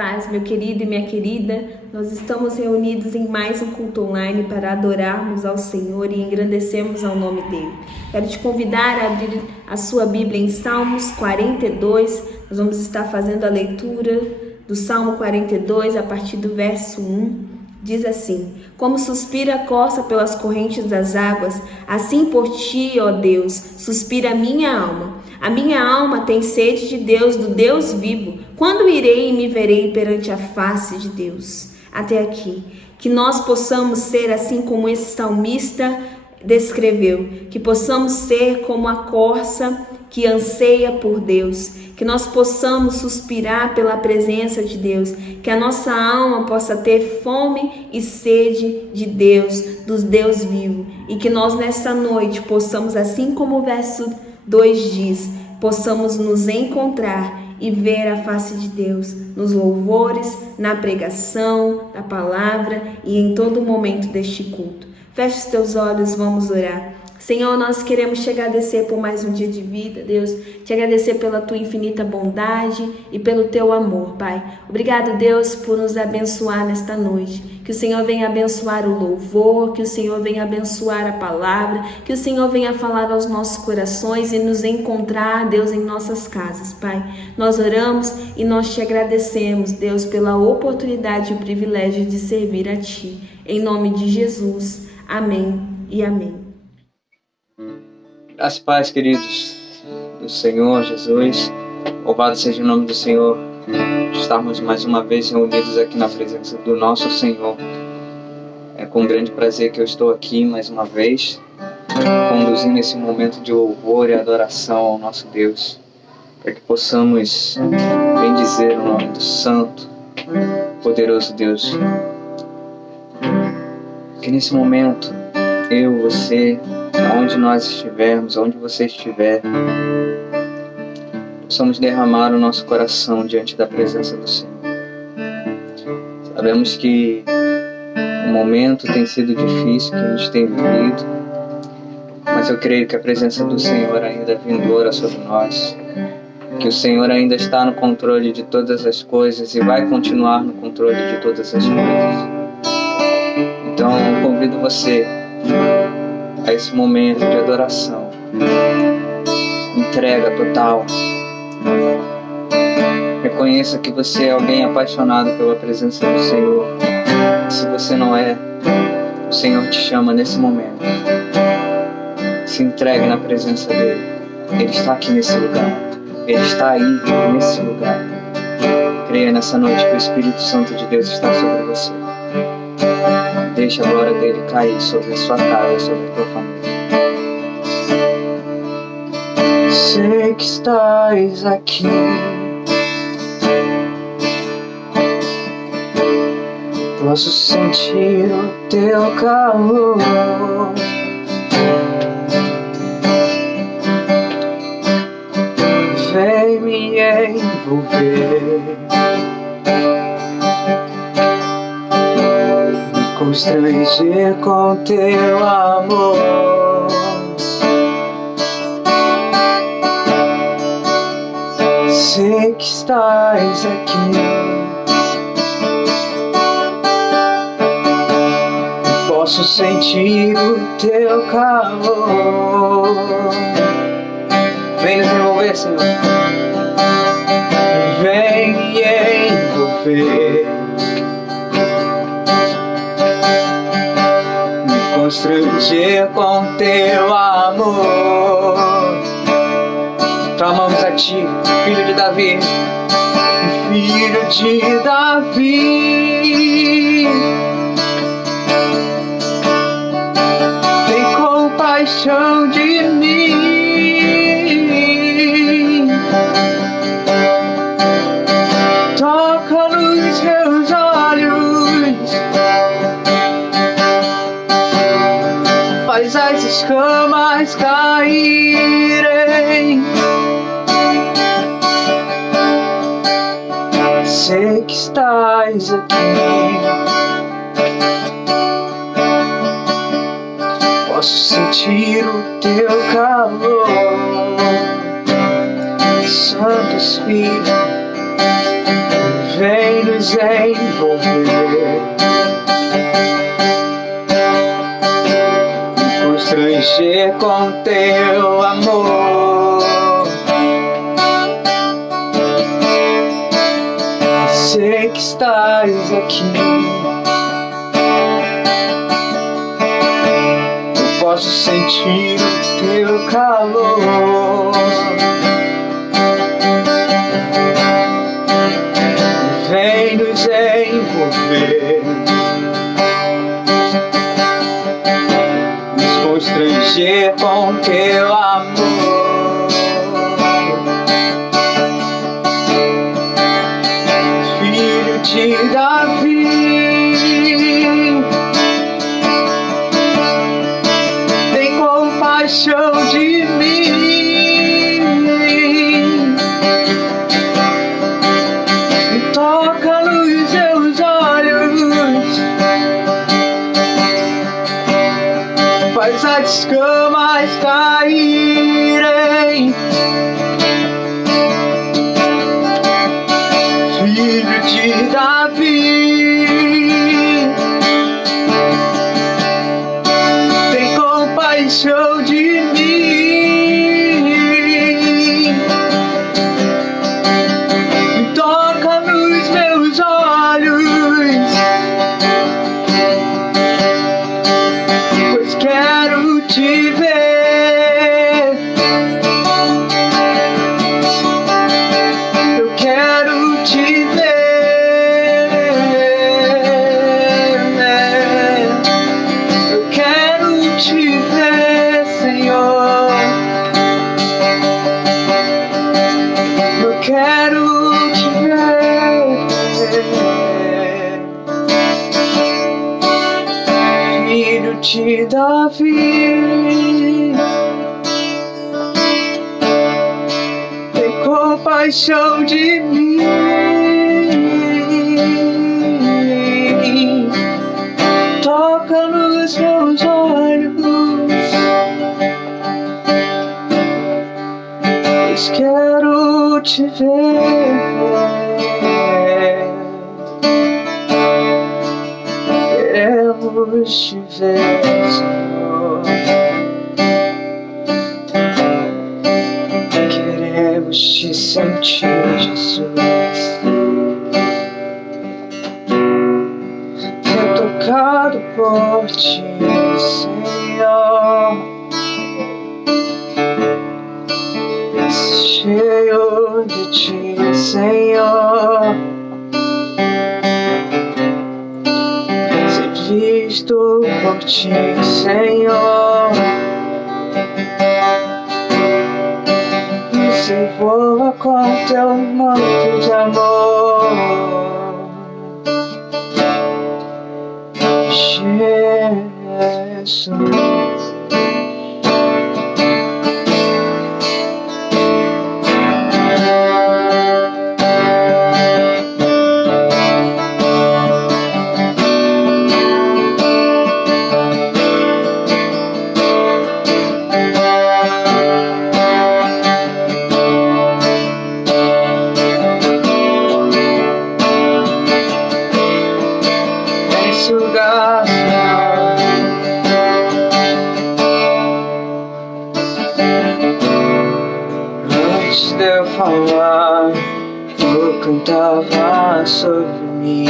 paz, meu querido e minha querida. Nós estamos reunidos em mais um culto online para adorarmos ao Senhor e engrandecermos ao nome dele. Quero te convidar a abrir a sua Bíblia em Salmos 42. Nós vamos estar fazendo a leitura do Salmo 42 a partir do verso 1. Diz assim: como suspira a corça pelas correntes das águas, assim por ti, ó Deus, suspira a minha alma. A minha alma tem sede de Deus, do Deus vivo. Quando irei e me verei perante a face de Deus? Até aqui. Que nós possamos ser assim como esse salmista descreveu, que possamos ser como a corça que anseia por Deus, que nós possamos suspirar pela presença de Deus, que a nossa alma possa ter fome e sede de Deus, dos Deus vivo, e que nós nessa noite possamos, assim como o verso 2 diz, possamos nos encontrar e ver a face de Deus nos louvores, na pregação da palavra e em todo momento deste culto. Feche os teus olhos, vamos orar. Senhor, nós queremos te agradecer por mais um dia de vida, Deus, te agradecer pela tua infinita bondade e pelo teu amor, Pai. Obrigado, Deus, por nos abençoar nesta noite. Que o Senhor venha abençoar o louvor, que o Senhor venha abençoar a palavra, que o Senhor venha falar aos nossos corações e nos encontrar, Deus, em nossas casas, Pai. Nós oramos e nós te agradecemos, Deus, pela oportunidade e o privilégio de servir a Ti. Em nome de Jesus, amém e amém. Graças e paz, queridos do Senhor Jesus, louvado seja o nome do Senhor, estarmos mais uma vez reunidos aqui na presença do nosso Senhor. É com grande prazer que eu estou aqui mais uma vez, conduzindo esse momento de louvor e adoração ao nosso Deus, para que possamos bendizer o nome do Santo, poderoso Deus. Que nesse momento, eu, você, onde nós estivermos, onde você estiver, possamos derramar o nosso coração diante da presença do Senhor. Sabemos que o momento tem sido difícil, que a gente tem vivido, mas eu creio que a presença do Senhor ainda é vindoura sobre nós, que o Senhor ainda está no controle de todas as coisas e vai continuar no controle de todas as coisas. Então eu convido você a esse momento de adoração, entrega total. Reconheça que você é alguém apaixonado pela presença do Senhor. Se você não é, o Senhor te chama nesse momento. Se entregue na presença dele. Ele está aqui nesse lugar. Ele está aí nesse lugar. Creia nessa noite que o Espírito Santo de Deus está sobre você. Deixa a glória dele cair sobre a sua casa, sobre a tua família. Sei que estás aqui, posso sentir o teu calor. Vem me envolver, constranger com teu amor. Sei que estás aqui, posso sentir o teu calor. Vem nos envolver, Senhor. Vem me envolver, constranger com teu amor. Clamamos a ti, filho de Davi, filho de Davi. Tem compaixão de mim. Toca nos meus olhos, faz as escamas caírem. Sei que estás aqui, posso sentir o teu calor. Santo Espírito, vem nos nos envolver, me constranger com teu amor. Sei que estás aqui, eu posso sentir o teu calor. Vem nos envolver, nos constranger com teu amor. Filho de Davi, tem compaixão de mim. Toca nos meus olhos, faz as escamas caírem. Filho de Davi, tem compaixão de mim. Toca nos meus olhos, pois quero te ver. Eu quero te ver. Eu quero te ver, Senhor. Eu quero te ver. Filho de Davi, tem compaixão de mim. Toca nos meus olhos, pois quero te ver. Queremos te ver, Senhor. Queremos te sentir, Jesus. Ser tocado por ti, Senhor. Cheio de ti, Senhor. Ser visto por ti, Senhor. Se voa com teu manto de amor. Jesus. Nesse lugar, Senhor, antes de eu falar, tu cantava sobre mim.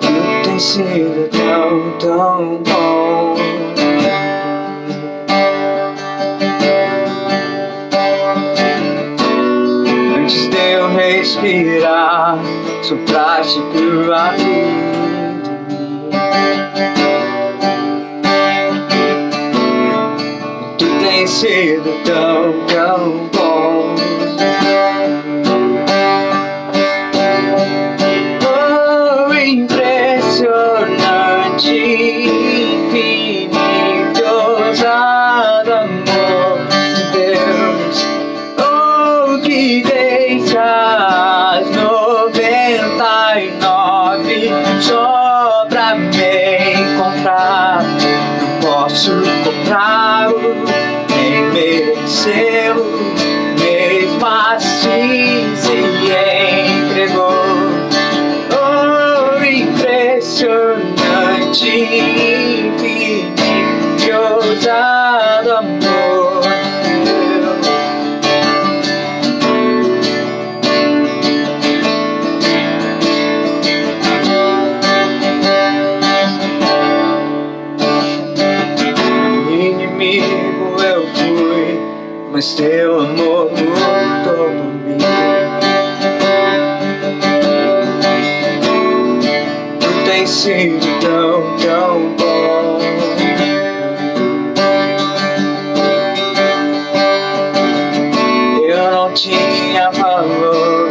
Tu tens sido tão, tão bom. Antes de eu respirar, sopraste tua vida. Tu tens sido tão, tão bom. Oh, impressionante, infinito, ousado amor de Deus. Oh, que deixas 99 só pra me encontrar. Não posso comprá-lo, nem merecê-lo. tem sido tão, tão bom. Eu não tinha valor,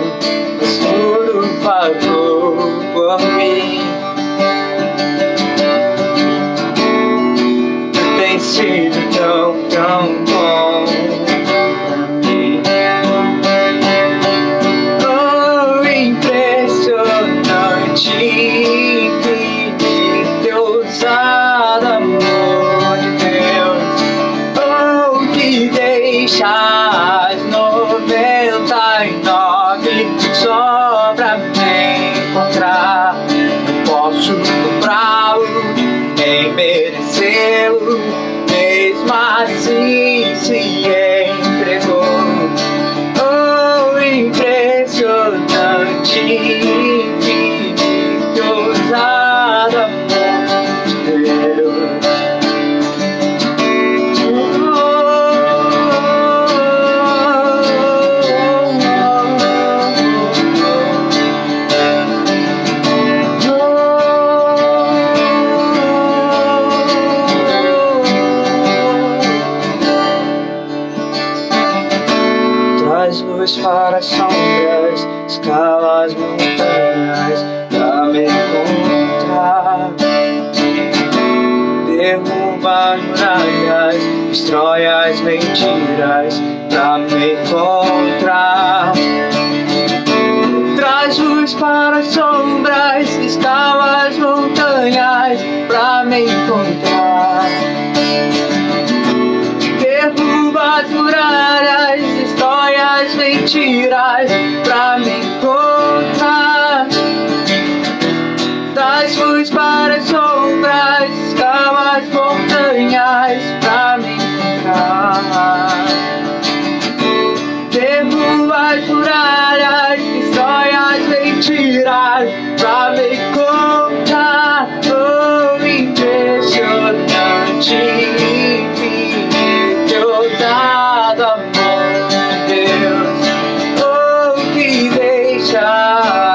mas tudo pagou por mim. Tem sido tão, tão bom pra mim. Oh, impressionante, infinito, ousado amor de Deus. Oh, que deixa as 99 só pra me encontrar. Não posso comprá-lo, nem merecê-lo, mesmo assim se entregou. Oh, impressionante, infinito, ousado amor de Deus. Traz luz para as sombras, escala as montanhas pra me encontrar. Derruba as muralhas, destrói as mentiras pra me encontrar. Traz luz para as sombras, escala as montanhas pra me encontrar. Derruba as muralhas, destrói as mentiras pra me encontrar. Traz luz para as sombras, escala as montanhas pra me encontrar. Derruba as muralhas, destrói as mentiras pra me encontrar. Oh, impressionante, infinito, ousado amor de Deus. Oh, que deixa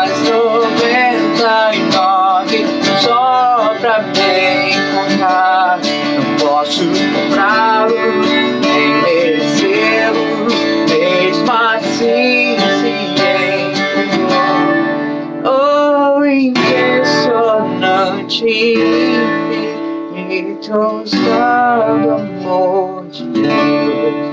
as 99 só pra me encontrar. Não posso comprá-lo, nem merecê-lo, mesmo assim se entregou. Oh, impressionante, infinito, ousado amor de Deus.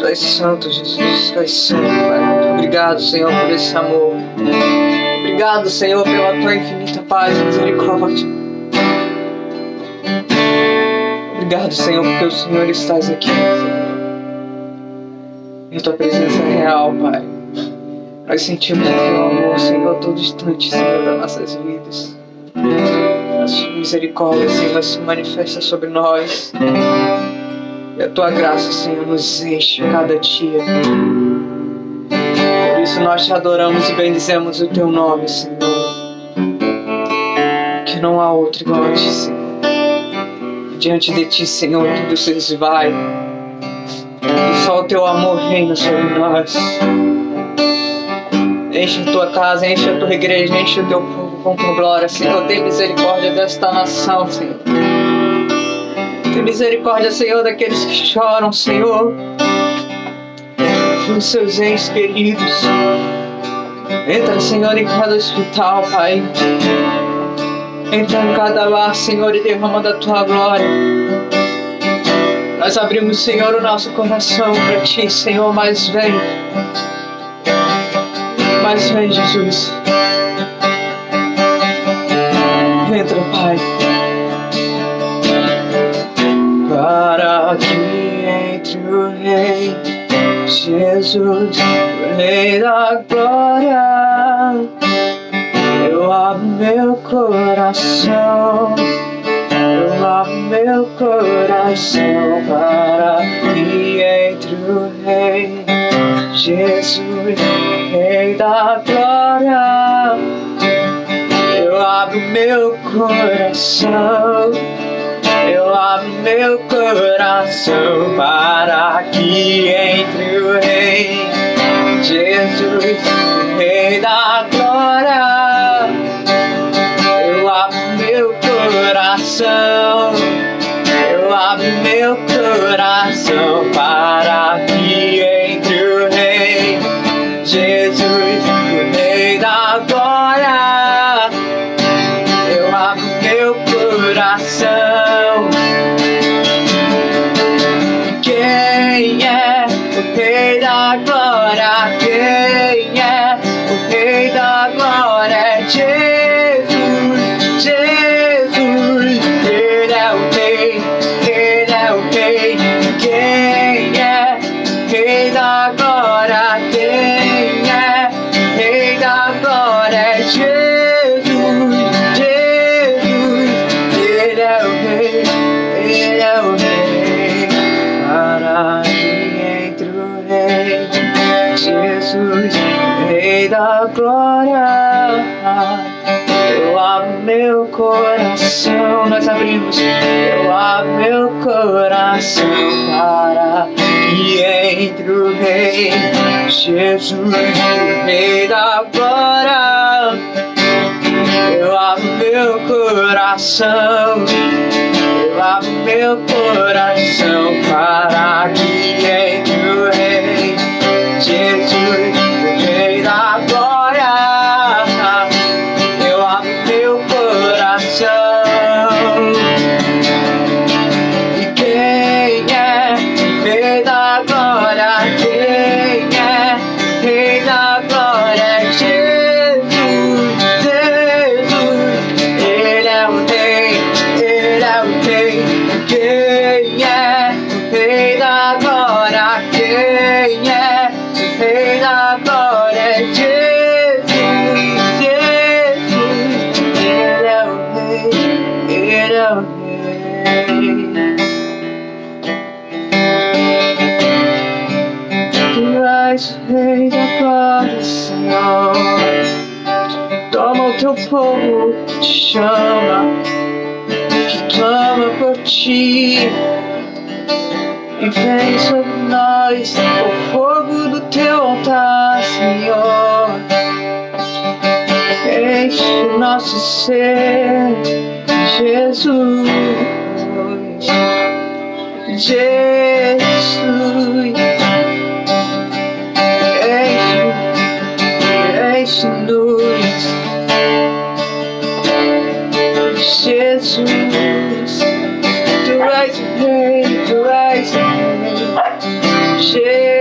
Tu és santo, Jesus, tu és santo, Pai. Muito obrigado, Senhor, por esse amor. Obrigado, Senhor, pela tua infinita paz e misericórdia. Obrigado, Senhor, porque o Senhor estás aqui, Senhor. E a tua presença é real, Pai. Nós sentimos o teu amor, Senhor, todo instante, Senhor, das nossas vidas. A sua misericórdia, Senhor, se manifesta sobre nós. E a tua graça, Senhor, nos enche cada dia. Por isso nós te adoramos e bendizemos o teu nome, Senhor. Que não há outro igual a ti, Senhor. Diante de ti, Senhor, tudo se esvai. E só o teu amor reina sobre nós. Enche a tua casa, enche a tua igreja, enche o teu povo com tua glória, Senhor. Tem misericórdia desta nação, Senhor. Tem misericórdia, Senhor, daqueles que choram, Senhor, dos seus entes queridos. Entra, Senhor, em cada hospital, Pai. Entra em cada lar, Senhor, e derrama da tua glória. Nós abrimos, Senhor, o nosso coração para ti, Senhor, mas vem. Mas vem, Jesus. Entra, Pai. Para que entre o Rei Jesus, o Rei da glória. Eu abro meu coração, eu abro meu coração para que entre o Rei Jesus, Rei da glória. Eu abro meu coração, eu abro meu coração para que entre o Rei Jesus, o Rei da glória. Eu abro meu coração, eu abro meu coração para que entre o Rei Jesus, o Rei da glória. Eu abro meu coração. Quem é o Rei da glória? Quem é o Rei da glória? É Jesus, Jesus. Ele é o Rei, Ele é o Rei. Quem é o Rei da glória? Quem é o Rei da glória? É Jesus, Jesus. Ele é o Rei, Ele é o Rei. Para que entre o Rei Jesus, Rei da glória. Eu abro meu coração, nós abrimos. Eu abro meu coração para que entre o Rei Jesus, Rei da glória. Eu abro meu coração, eu abro meu coração para que entre o Rei Jesus, o Rei da glória. Eu abro meu coração. E quem é o Rei da glória? Quem é o Rei da glória? É Jesus, Jesus. Ele é o Rei, Ele é o Rei. Quem é o Rei da glória? Quem é o Rei da glória? É Jesus, Jesus. Ele é o Rei, Ele é o Rei. Tu és o Rei da glória, Senhor. Toma o teu povo que te chama, que clama por ti, e vem sobre nós o fogo do teu altar, Senhor. Enche o nosso ser, Jesus, Jesus. Enche-nos, Jesus. Tu és o Rei, Tu és o Rei, Jesus.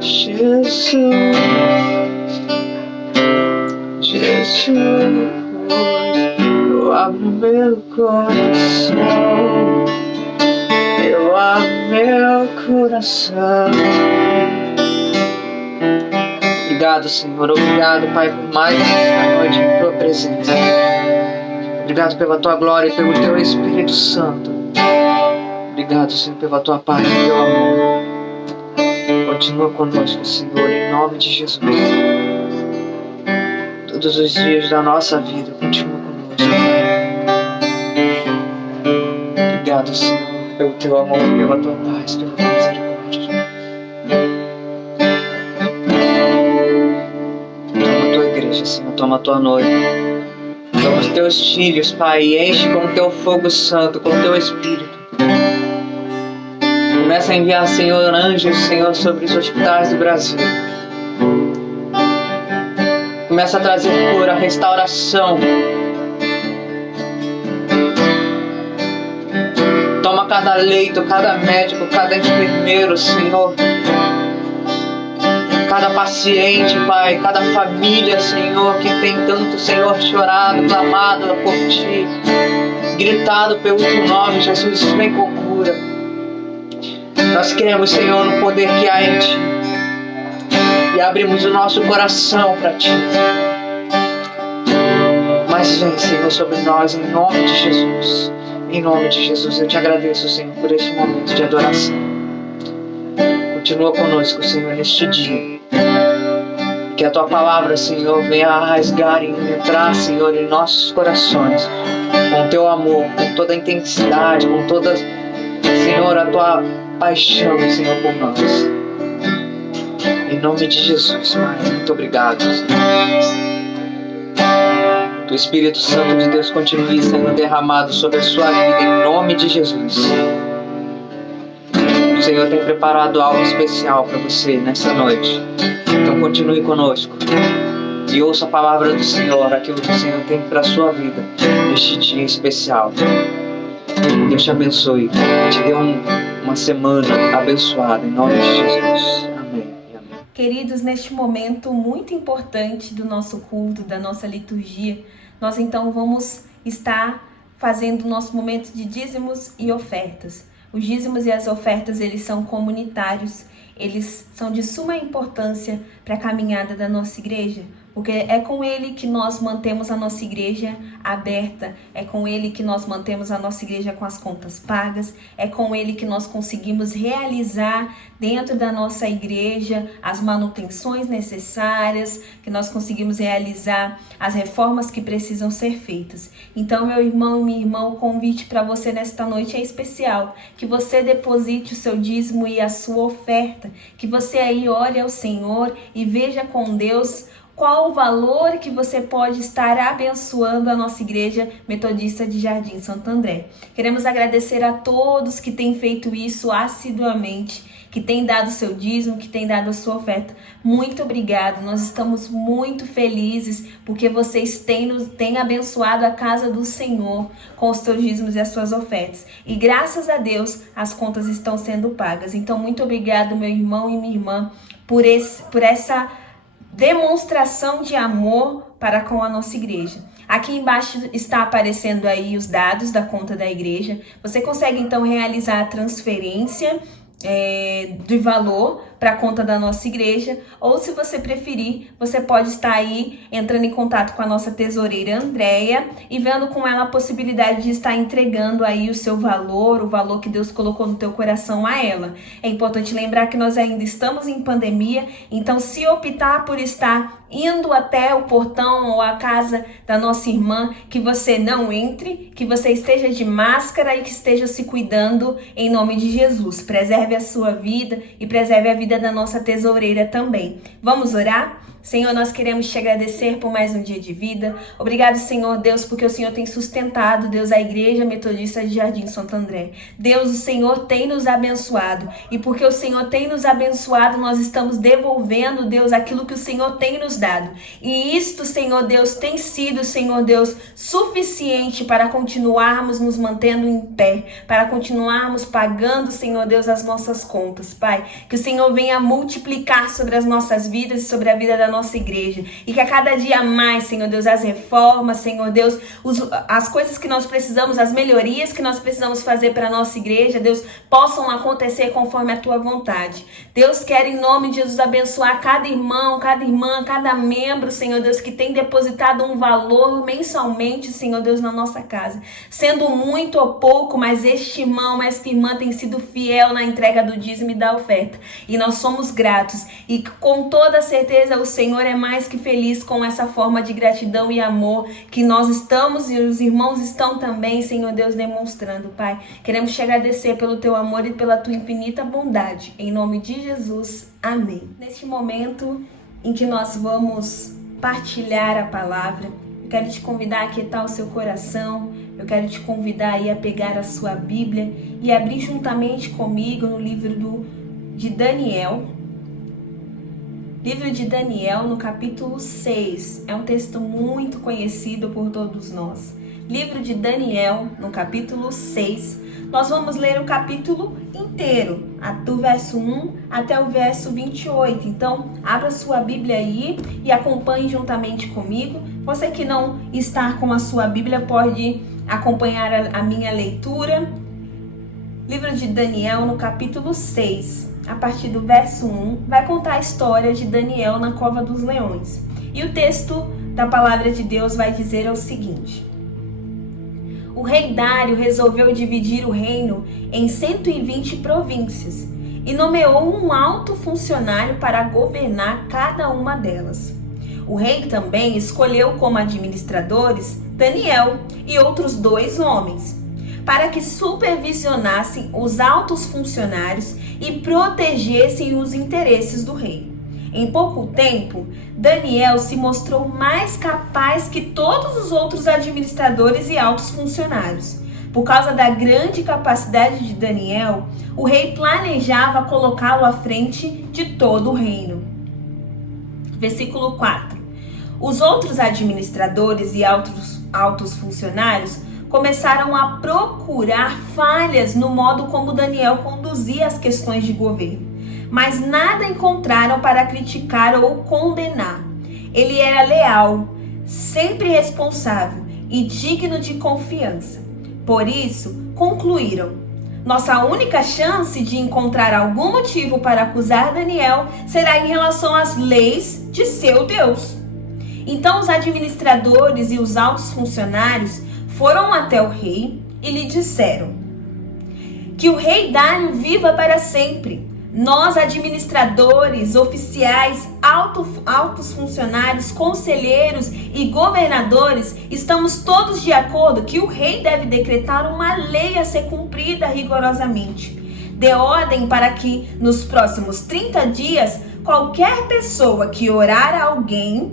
Jesus, Jesus. Eu abro meu coração, eu abro meu coração. Obrigado, Senhor. Obrigado, Pai, por mais esta noite em Tua presença. Obrigado pela Tua glória e pelo Teu Espírito Santo. Obrigado, Senhor, pela Tua paz e Teu amor. Continua conosco, Senhor, em nome de Jesus. Todos os dias da nossa vida, continua conosco, Pai. Obrigado, Senhor, pelo Teu amor, pela Tua paz, pela Tua misericórdia. Toma a Tua igreja, Senhor, toma a Tua noiva. Toma os Teus filhos, Pai, e enche com o Teu fogo santo, com o Teu Espírito. Começa a enviar, Senhor, anjos, Senhor, sobre os hospitais do Brasil. Começa a trazer cura, restauração. Toma cada leito, cada médico, cada enfermeiro, Senhor. Cada paciente, Pai, cada família, Senhor, que tem tanto, Senhor, chorado, clamado por Ti, gritado pelo Teu nome, Jesus, vem com cura. Nós cremos, Senhor, no poder que há em Ti e abrimos o nosso coração para Ti. Mas vem, Senhor, sobre nós, em nome de Jesus. Em nome de Jesus, eu te agradeço, Senhor, por este momento de adoração. Continua conosco, Senhor, neste dia. Que a Tua palavra, Senhor, venha a rasgar e entrar, Senhor, em nossos corações. Com Teu amor, com toda a intensidade, com toda, Senhor, a Tua paixão, Senhor, por nós. Em nome de Jesus, Pai, muito obrigado, Senhor. Que o Espírito Santo de Deus continue sendo derramado sobre a sua vida, em nome de Jesus. O Senhor tem preparado algo especial para você nessa noite. Então continue conosco e ouça a palavra do Senhor, aquilo que o Senhor tem para a sua vida neste dia especial. Deus te abençoe, te dê uma semana abençoada, em nome de Jesus. Amém. Queridos, neste momento muito importante do nosso culto, da nossa liturgia, nós então vamos estar fazendo o nosso momento de dízimos e ofertas. Os dízimos e as ofertas, eles são comunitários, eles são de suma importância para a caminhada da nossa igreja, porque é com ele que nós mantemos a nossa igreja aberta, é com ele que nós mantemos a nossa igreja com as contas pagas, é com ele que nós conseguimos realizar dentro da nossa igreja as manutenções necessárias, que nós conseguimos realizar as reformas que precisam ser feitas. Então, meu irmão e minha irmã, o convite para você nesta noite é especial, que você deposite o seu dízimo e a sua oferta, que você aí ore ao Senhor e veja com Deus qual o valor que você pode estar abençoando a nossa Igreja Metodista de Jardim Santo André. Queremos agradecer a todos que têm feito isso assiduamente, que têm dado o seu dízimo, que têm dado a sua oferta. Muito obrigado, nós estamos muito felizes porque vocês têm abençoado a casa do Senhor com os seus dízimos e as suas ofertas. E graças a Deus, as contas estão sendo pagas. Então, muito obrigado, meu irmão e minha irmã, por essa demonstração de amor para com a nossa igreja. Aqui embaixo está aparecendo aí os dados da conta da igreja. Você consegue então realizar a transferência de valor para a conta da nossa igreja, ou se você preferir, você pode estar aí entrando em contato com a nossa tesoureira Andréia e vendo com ela a possibilidade de estar entregando aí o seu valor, o valor que Deus colocou no teu coração a ela. É importante lembrar que nós ainda estamos em pandemia, então se optar por estar indo até o portão ou a casa da nossa irmã, que você não entre, que você esteja de máscara e que esteja se cuidando em nome de Jesus. Preserve a sua vida e preserve a vida da nossa tesoureira também. Vamos orar? Senhor, nós queremos te agradecer por mais um dia de vida. Obrigado, Senhor Deus, porque o Senhor tem sustentado, Deus, a Igreja Metodista de Jardim Santo André. Deus, o Senhor tem nos abençoado. E porque o Senhor tem nos abençoado, nós estamos devolvendo, Deus, aquilo que o Senhor tem nos dado. E isto, Senhor Deus, tem sido, Senhor Deus, suficiente para continuarmos nos mantendo em pé, para continuarmos pagando, Senhor Deus, as nossas contas, Pai. Que o Senhor venha multiplicar sobre as nossas vidas e sobre a vida da nossa igreja, e que a cada dia mais, Senhor Deus, as reformas, Senhor Deus, as coisas que nós precisamos, as melhorias que nós precisamos fazer para a nossa igreja, Deus, possam acontecer conforme a tua vontade. Deus quer, em nome de Jesus, abençoar cada irmão, cada irmã, cada membro, Senhor Deus, que tem depositado um valor mensalmente, Senhor Deus, na nossa casa, sendo muito ou pouco, mas este irmão, esta irmã tem sido fiel na entrega do dízimo e da oferta, e nós somos gratos, e com toda certeza o Senhor é mais que feliz com essa forma de gratidão e amor que nós estamos e os irmãos estão também, Senhor Deus, demonstrando, Pai. Queremos te agradecer pelo teu amor e pela tua infinita bondade. Em nome de Jesus, amém. Neste momento em que nós vamos partilhar a palavra, eu quero te convidar a aquietar o seu coração, eu quero te convidar aí a pegar a sua Bíblia e abrir juntamente comigo no livro de Daniel. Livro de Daniel, no capítulo 6, é um texto muito conhecido por todos nós. Livro de Daniel, no capítulo 6, nós vamos ler o capítulo inteiro, do verso 1 até o verso 28. Então, abra sua Bíblia aí e acompanhe juntamente comigo. Você que não está com a sua Bíblia pode acompanhar a minha leitura. Livro de Daniel, no capítulo 6. A partir do verso 1, vai contar a história de Daniel na cova dos leões. E o texto da palavra de Deus vai dizer o seguinte: O o rei Dário resolveu dividir o reino em 120 províncias e nomeou um alto funcionário para governar cada uma delas. O rei também escolheu como administradores Daniel e outros 2 homens, para que supervisionassem os altos funcionários e protegessem os interesses do rei. Em pouco tempo, Daniel se mostrou mais capaz que todos os outros administradores e altos funcionários. Por causa da grande capacidade de Daniel, o rei planejava colocá-lo à frente de todo o reino. Versículo 4. Os outros administradores e altos funcionários começaram a procurar falhas no modo como Daniel conduzia as questões de governo, mas nada encontraram para criticar ou condenar. Ele era leal, sempre responsável e digno de confiança. Por isso, concluíram: nossa única chance de encontrar algum motivo para acusar Daniel será em relação às leis de seu Deus. Então os administradores e os altos funcionários foram até o rei e lhe disseram: que o rei Dário viva para sempre. Nós, administradores, oficiais, altos funcionários, conselheiros e governadores, estamos todos de acordo que o rei deve decretar uma lei a ser cumprida rigorosamente. Dê ordem para que, nos próximos 30 dias, qualquer pessoa que orar a alguém,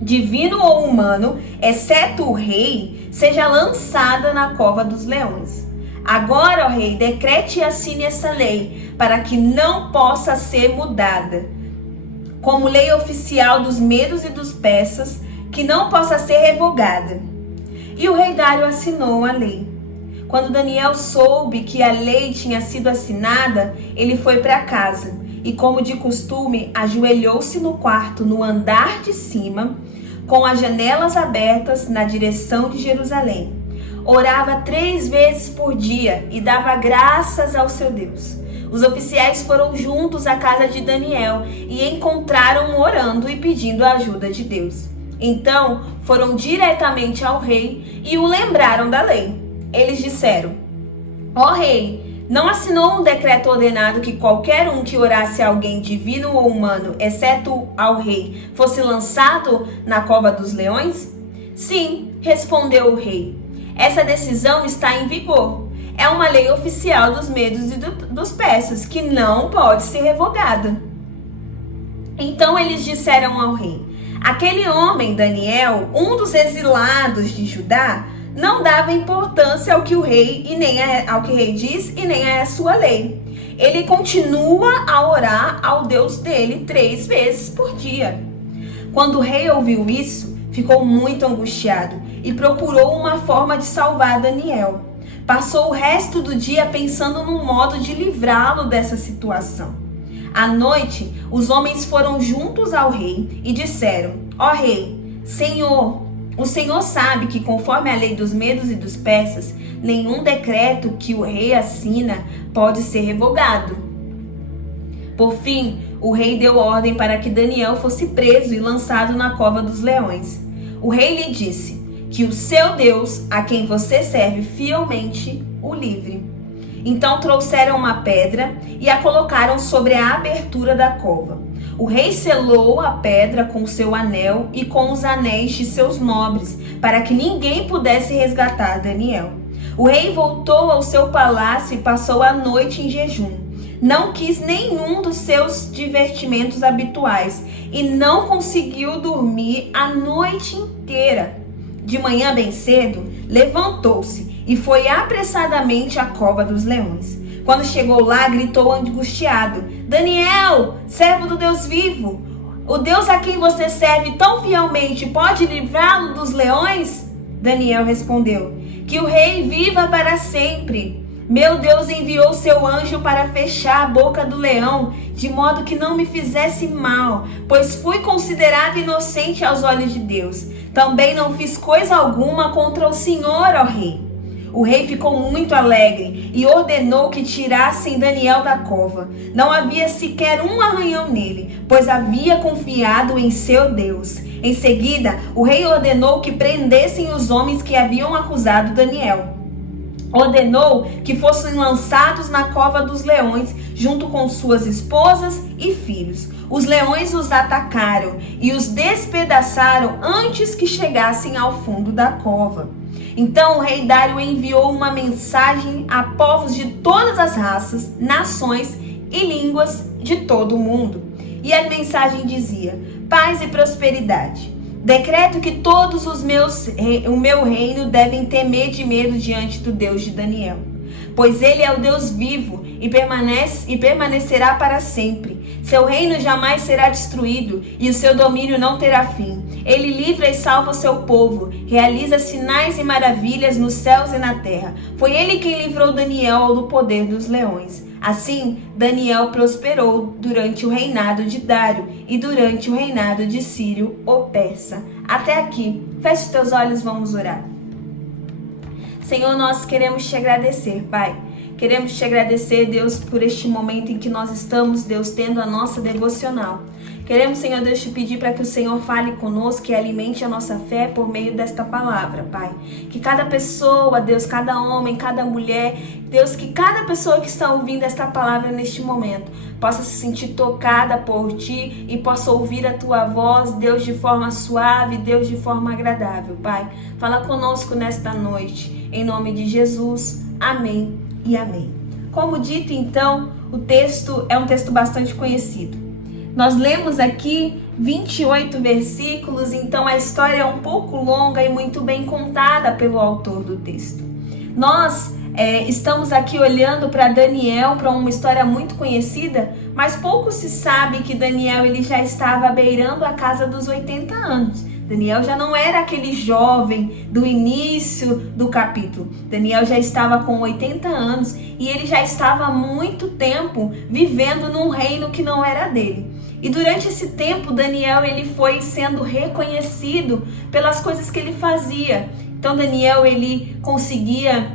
divino ou humano, exceto o rei, seja lançada na cova dos leões. Agora, ó rei, decrete e assine essa lei, para que não possa ser mudada, como lei oficial dos medos e dos persas, que não possa ser revogada. E o rei Dário assinou a lei. Quando Daniel soube que a lei tinha sido assinada, ele foi para casa e, como de costume, ajoelhou-se no quarto, no andar de cima, com as janelas abertas na direção de Jerusalém. Orava 3 vezes por dia e dava graças ao seu Deus. Os oficiais foram juntos à casa de Daniel e encontraram-o orando e pedindo a ajuda de Deus. Então foram diretamente ao rei e o lembraram da lei. Eles disseram: ó rei, não assinou um decreto ordenado que qualquer um que orasse a alguém divino ou humano, exceto ao rei, fosse lançado na cova dos leões? Sim, respondeu o rei. Essa decisão está em vigor. É uma lei oficial dos medos e dos persas, que não pode ser revogada. Então eles disseram ao rei: aquele homem, Daniel, um dos exilados de Judá, não dava importância ao que o rei ao que o rei diz e nem à sua lei. Ele continua a orar ao Deus dele 3 vezes por dia. Quando o rei ouviu isso, ficou muito angustiado e procurou uma forma de salvar Daniel. Passou o resto do dia pensando num modo de livrá-lo dessa situação. À noite, os homens foram juntos ao rei e disseram: ó rei, Senhor, o Senhor sabe que, conforme a lei dos medos e dos persas, nenhum decreto que o rei assina pode ser revogado. Por fim, o rei deu ordem para que Daniel fosse preso e lançado na cova dos leões. O rei lhe disse: que o seu Deus, a quem você serve fielmente, o livre. Então trouxeram uma pedra e a colocaram sobre a abertura da cova. O rei selou a pedra com seu anel e com os anéis de seus nobres, para que ninguém pudesse resgatar Daniel. O rei voltou ao seu palácio e passou a noite em jejum. Não quis nenhum dos seus divertimentos habituais e não conseguiu dormir a noite inteira. De manhã bem cedo, levantou-se e foi apressadamente à cova dos leões. Quando chegou lá, gritou angustiado: Daniel, servo do Deus vivo, o Deus a quem você serve tão fielmente pode livrá-lo dos leões? Daniel respondeu: que o rei viva para sempre. Meu Deus enviou seu anjo para fechar a boca do leão, de modo que não me fizesse mal, pois fui considerado inocente aos olhos de Deus. Também não fiz coisa alguma contra o Senhor, ó rei. O rei ficou muito alegre e ordenou que tirassem Daniel da cova. Não havia sequer um arranhão nele, pois havia confiado em seu Deus. Em seguida, o rei ordenou que prendessem os homens que haviam acusado Daniel. Ordenou que fossem lançados na cova dos leões, junto com suas esposas e filhos. Os leões os atacaram e os despedaçaram antes que chegassem ao fundo da cova. Então o rei Dário enviou uma mensagem a povos de todas as raças, nações e línguas de todo o mundo. E a mensagem dizia: paz e prosperidade. Decreto que todos o meu reino devem temer de medo diante do Deus de Daniel, pois ele é o Deus vivo e permanecerá para sempre. Seu reino jamais será destruído e o seu domínio não terá fim. Ele livra e salva o seu povo, realiza sinais e maravilhas nos céus e na terra. Foi ele quem livrou Daniel do poder dos leões. Assim, Daniel prosperou durante o reinado de Dário e durante o reinado de Círio, o persa. Até aqui. Feche os teus olhos, vamos orar. Senhor, nós queremos te agradecer, Pai. Queremos te agradecer, Deus, por este momento em que nós estamos, Deus, tendo a nossa devocional. Queremos, Senhor Deus, te pedir para que o Senhor fale conosco e alimente a nossa fé por meio desta palavra, Pai. Que cada pessoa, Deus, cada homem, cada mulher, Deus, que cada pessoa que está ouvindo esta palavra neste momento possa se sentir tocada por Ti e possa ouvir a Tua voz, Deus, de forma suave, Deus, de forma agradável, Pai. Fala conosco nesta noite, em nome de Jesus. Amém e amém. Como dito, então, o texto é um texto bastante conhecido. Nós lemos aqui 28 versículos, então a história é um pouco longa e muito bem contada pelo autor do texto. Nós estamos aqui olhando para Daniel, para uma história muito conhecida, mas pouco se sabe que Daniel ele já estava beirando a casa dos 80 anos. Daniel já não era aquele jovem do início do capítulo. Daniel já estava com 80 anos e ele já estava há muito tempo vivendo num reino que não era dele. E durante esse tempo, Daniel ele foi sendo reconhecido pelas coisas que ele fazia. Então, Daniel ele conseguia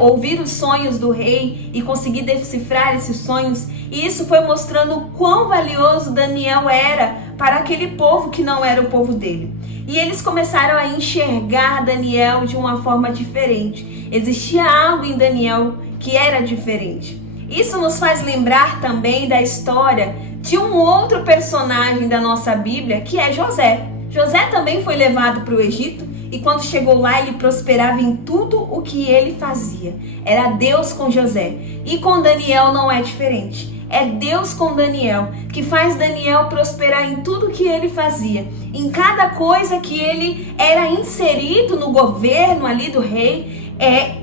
ouvir os sonhos do rei e conseguir decifrar esses sonhos. E isso foi mostrando o quão valioso Daniel era para aquele povo que não era o povo dele. E eles começaram a enxergar Daniel de uma forma diferente. Existia algo em Daniel que era diferente. Isso nos faz lembrar também da história de um outro personagem da nossa Bíblia, que é José. José também foi levado para o Egito e quando chegou lá ele prosperava em tudo o que ele fazia. Era Deus com José. E com Daniel não é diferente. É Deus com Daniel, que faz Daniel prosperar em tudo que ele fazia. Em cada coisa que ele era inserido no governo ali do rei,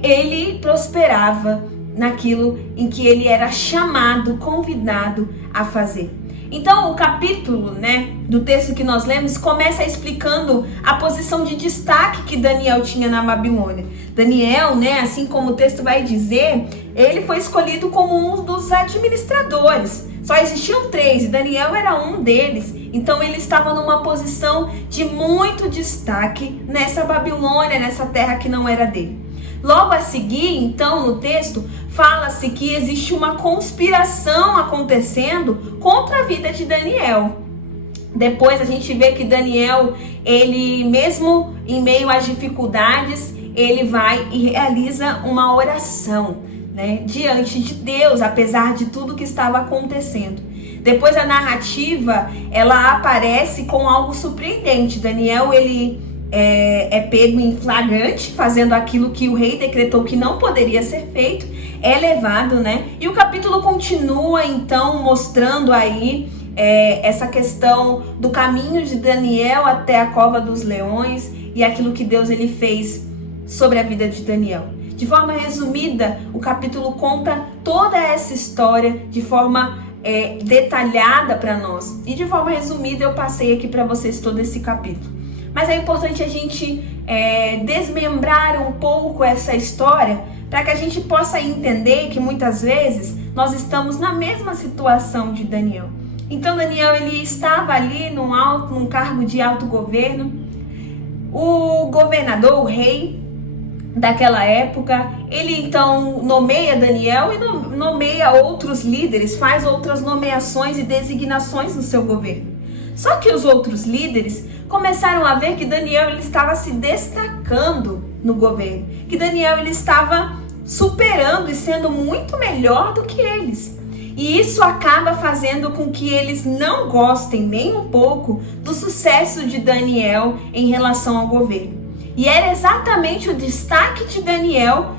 ele prosperava naquilo em que ele era chamado, convidado a fazer. Então o capítulo, do texto que nós lemos começa explicando a posição de destaque que Daniel tinha na Babilônia. Daniel, assim como o texto vai dizer, ele foi escolhido como um dos administradores. Só existiam 3 e Daniel era um deles. Então ele estava numa posição de muito destaque nessa Babilônia, nessa terra que não era dele. Logo a seguir, então, no texto, fala-se que existe uma conspiração acontecendo contra a vida de Daniel. Depois a gente vê que Daniel, ele mesmo em meio às dificuldades, ele vai e realiza uma oração, diante de Deus, apesar de tudo que estava acontecendo. Depois a narrativa, ela aparece com algo surpreendente. Daniel, ele é pego em flagrante, fazendo aquilo que o rei decretou que não poderia ser feito, é levado, E o capítulo continua, então, mostrando aí essa questão do caminho de Daniel até a cova dos leões e aquilo que Deus ele fez sobre a vida de Daniel. De forma resumida, o capítulo conta toda essa história de forma detalhada para nós. E de forma resumida, eu passei aqui para vocês todo esse capítulo. Mas é importante a gente desmembrar um pouco essa história para que a gente possa entender que muitas vezes nós estamos na mesma situação de Daniel. Então Daniel ele estava ali num cargo de alto governo. O governador, o rei, daquela época. Ele então nomeia Daniel e nomeia outros líderes, faz outras nomeações e designações no seu governo. Só que os outros líderes começaram a ver que Daniel ele estava se destacando no governo, que Daniel ele estava superando e sendo muito melhor do que eles. E isso acaba fazendo com que eles não gostem nem um pouco do sucesso de Daniel em relação ao governo. E era exatamente o destaque de Daniel,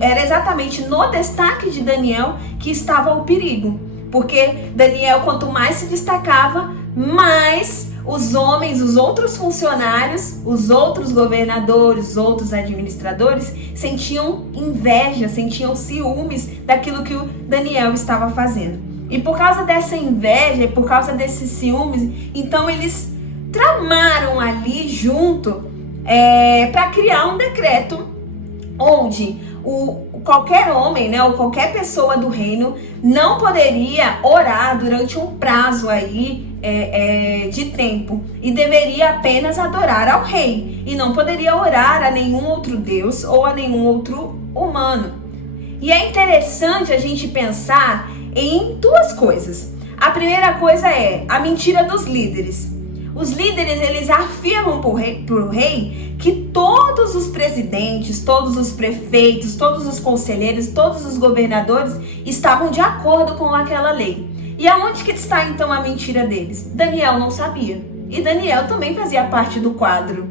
era exatamente no destaque de Daniel que estava o perigo. Porque Daniel, quanto mais se destacava, mais os homens, os outros funcionários, os outros governadores, os outros administradores sentiam inveja, sentiam ciúmes daquilo que o Daniel estava fazendo. E por causa dessa inveja, por causa desses ciúmes, então eles tramaram ali junto para criar um decreto onde qualquer homem, né, ou qualquer pessoa do reino não poderia orar durante um prazo aí de tempo e deveria apenas adorar ao rei e não poderia orar a nenhum outro Deus ou a nenhum outro humano. E é interessante a gente pensar em duas coisas. A primeira coisa é a mentira dos líderes. Os líderes, eles afirmam para o rei que todos os presidentes, todos os prefeitos, todos os conselheiros, todos os governadores estavam de acordo com aquela lei. E aonde que está então a mentira deles? Daniel não sabia. E Daniel também fazia parte do quadro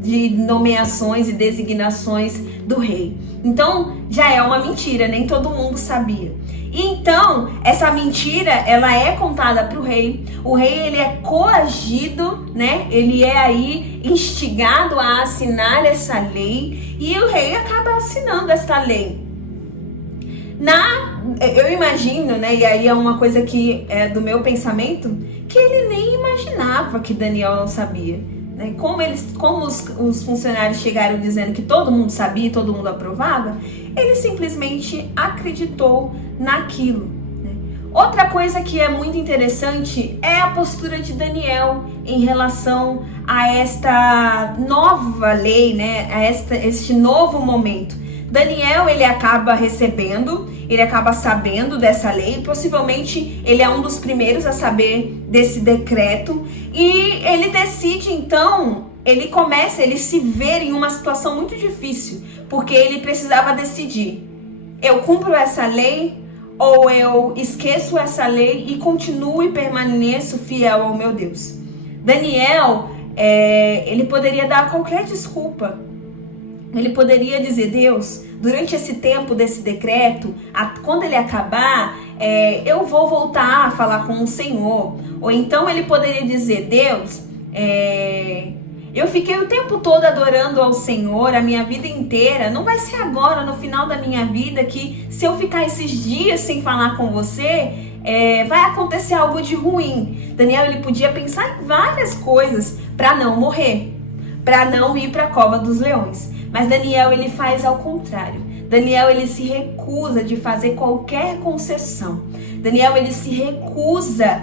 de nomeações e designações do rei. Então já é uma mentira, nem todo mundo sabia. E então essa mentira ela é contada para o rei. O rei ele é coagido, né? Ele é aí instigado a assinar essa lei e o rei acaba assinando essa lei. Eu imagino, né? E aí é uma coisa que é do meu pensamento, que ele nem imaginava que Daniel não sabia. Né? Como os funcionários chegaram dizendo que todo mundo sabia, todo mundo aprovava, ele simplesmente acreditou naquilo. Né? Outra coisa que é muito interessante é a postura de Daniel em relação a esta nova lei, né? A este novo momento. Daniel, ele acaba recebendo, ele acaba sabendo dessa lei, possivelmente ele é um dos primeiros a saber desse decreto e ele decide então, ele se vê em uma situação muito difícil, porque ele precisava decidir, eu cumpro essa lei ou eu esqueço essa lei e continuo e permaneço fiel ao meu Deus. Daniel, ele poderia dar qualquer desculpa. Ele poderia dizer, Deus, durante esse tempo desse decreto, quando ele acabar, eu vou voltar a falar com o Senhor. Ou então ele poderia dizer, Deus, eu fiquei o tempo todo adorando ao Senhor, a minha vida inteira. Não vai ser agora, no final da minha vida, que se eu ficar esses dias sem falar com você, vai acontecer algo de ruim. Daniel, ele podia pensar em várias coisas para não morrer, para não ir para a cova dos leões. Mas Daniel, ele faz ao contrário. Daniel, ele se recusa de fazer qualquer concessão. Daniel, ele se recusa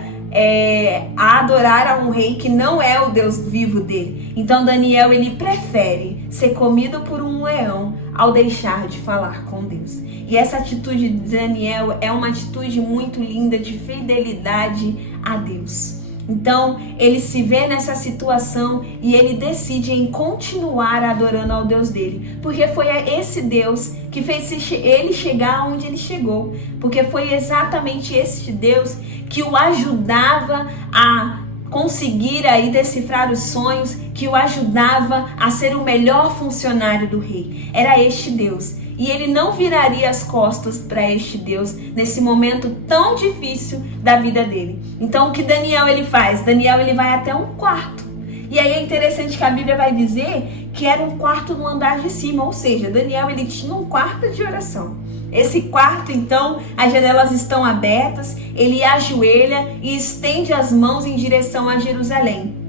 a adorar a um rei que não é o Deus vivo dele. Então Daniel, ele prefere ser comido por um leão ao deixar de falar com Deus. E essa atitude de Daniel é uma atitude muito linda de fidelidade a Deus. Então, ele se vê nessa situação e ele decide em continuar adorando ao Deus dele. Porque foi esse Deus que fez ele chegar onde ele chegou. Porque foi exatamente esse Deus que o ajudava a conseguir aí decifrar os sonhos, que o ajudava a ser o melhor funcionário do rei. Era este Deus. E ele não viraria as costas para este Deus nesse momento tão difícil da vida dele. Então o que Daniel ele faz? Daniel ele vai até um quarto. E aí é interessante que a Bíblia vai dizer que era um quarto no andar de cima. Ou seja, Daniel ele tinha um quarto de oração. Esse quarto então, as janelas estão abertas, ele ajoelha e estende as mãos em direção a Jerusalém.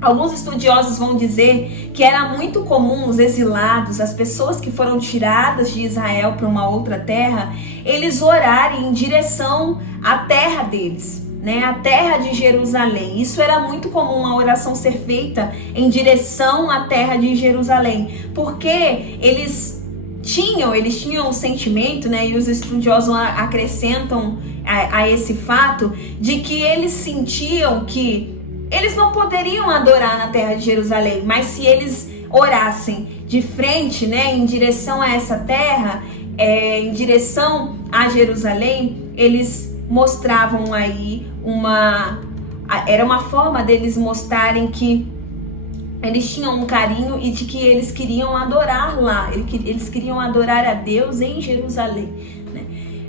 Alguns estudiosos vão dizer que era muito comum os exilados, as pessoas que foram tiradas de Israel para uma outra terra, eles orarem em direção à terra deles. né, a terra de Jerusalém. Isso era muito comum, a oração ser feita em direção à terra de Jerusalém, porque eles tinham o sentimento, né, e os estudiosos acrescentam a esse fato, de que eles sentiam que eles não poderiam adorar na terra de Jerusalém, mas se eles orassem de frente, né, em direção a essa terra, em direção a Jerusalém, eles mostravam aí era uma forma deles mostrarem que eles tinham um carinho e de que eles queriam adorar lá, eles queriam adorar a Deus em Jerusalém, né?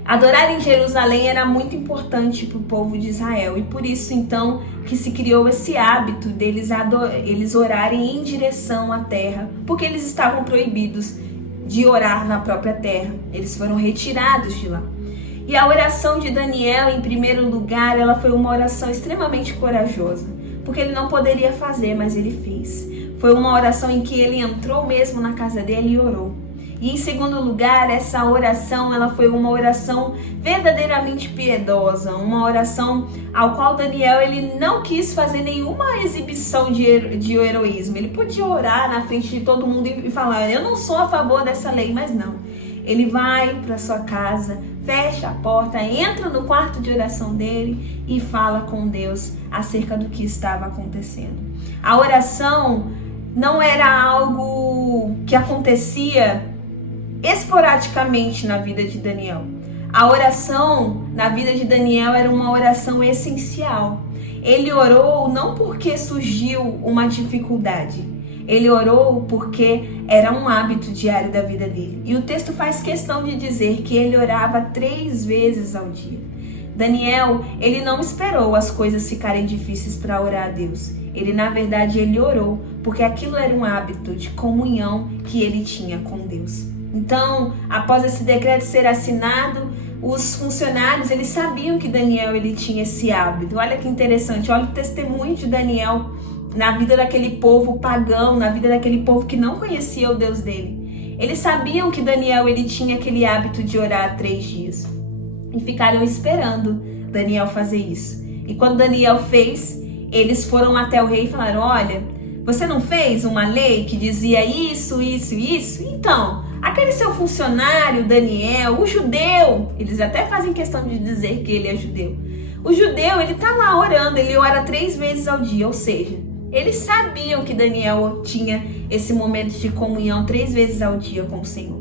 Adorar em Jerusalém era muito importante para o povo de Israel, e por isso então que se criou esse hábito deles eles orarem em direção à terra, porque eles estavam proibidos de orar na própria terra, eles foram retirados de lá. E a oração de Daniel, em primeiro lugar, ela foi uma oração extremamente corajosa, porque ele não poderia fazer, mas ele fez. Foi uma oração em que ele entrou mesmo na casa dele e orou. E em segundo lugar, essa oração, ela foi uma oração verdadeiramente piedosa, uma oração ao qual Daniel, ele não quis fazer nenhuma exibição de heroísmo. Ele podia orar na frente de todo mundo e falar, eu não sou a favor dessa lei, mas não. Ele vai para sua casa, fecha a porta, entra no quarto de oração dele e fala com Deus acerca do que estava acontecendo. A oração não era algo que acontecia esporadicamente na vida de Daniel. A oração na vida de Daniel era uma oração essencial. Ele orou não porque surgiu uma dificuldade. Ele orou porque era um hábito diário da vida dele. E o texto faz questão de dizer que ele orava 3 vezes ao dia. Daniel, ele não esperou as coisas ficarem difíceis para orar a Deus. Na verdade, ele orou porque aquilo era um hábito de comunhão que ele tinha com Deus. Então, após esse decreto ser assinado, os funcionários, eles sabiam que Daniel, ele tinha esse hábito. Olha que interessante, olha o testemunho de Daniel na vida daquele povo pagão, na vida daquele povo que não conhecia o Deus dele. Eles sabiam que Daniel, ele tinha aquele hábito de orar 3 dias. E ficaram esperando Daniel fazer isso. E quando Daniel fez, eles foram até o rei e falaram, olha, você não fez uma lei que dizia isso, isso e isso? Então, aquele seu funcionário, Daniel, o judeu, eles até fazem questão de dizer que ele é judeu. O judeu, ele tá lá orando, ele ora 3 vezes ao dia, ou seja, eles sabiam que Daniel tinha esse momento de comunhão 3 vezes ao dia com o Senhor.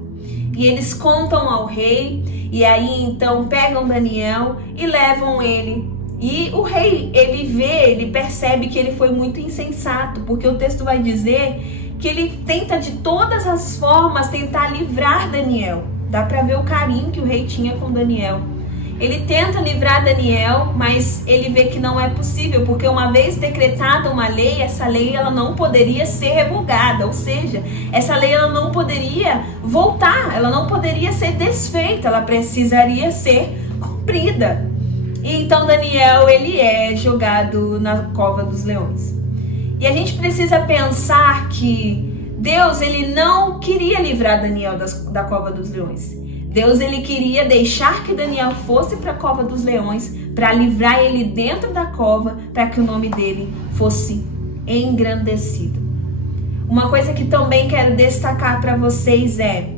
E eles contam ao rei, e aí então pegam Daniel e levam ele. E o rei, ele percebe que ele foi muito insensato, porque o texto vai dizer que ele tenta de todas as formas tentar livrar Daniel. Dá para ver o carinho que o rei tinha com Daniel. Ele tenta livrar Daniel, mas ele vê que não é possível, porque uma vez decretada uma lei, essa lei ela não poderia ser revogada, ou seja, essa lei ela não poderia voltar, ela não poderia ser desfeita, ela precisaria ser cumprida. E então Daniel, ele é jogado na cova dos leões. E a gente precisa pensar que Deus, ele não queria livrar Daniel da cova dos leões. Deus, ele queria deixar que Daniel fosse para a cova dos leões, para livrar ele dentro da cova, para que o nome dele fosse engrandecido. Uma coisa que também quero destacar para vocês é,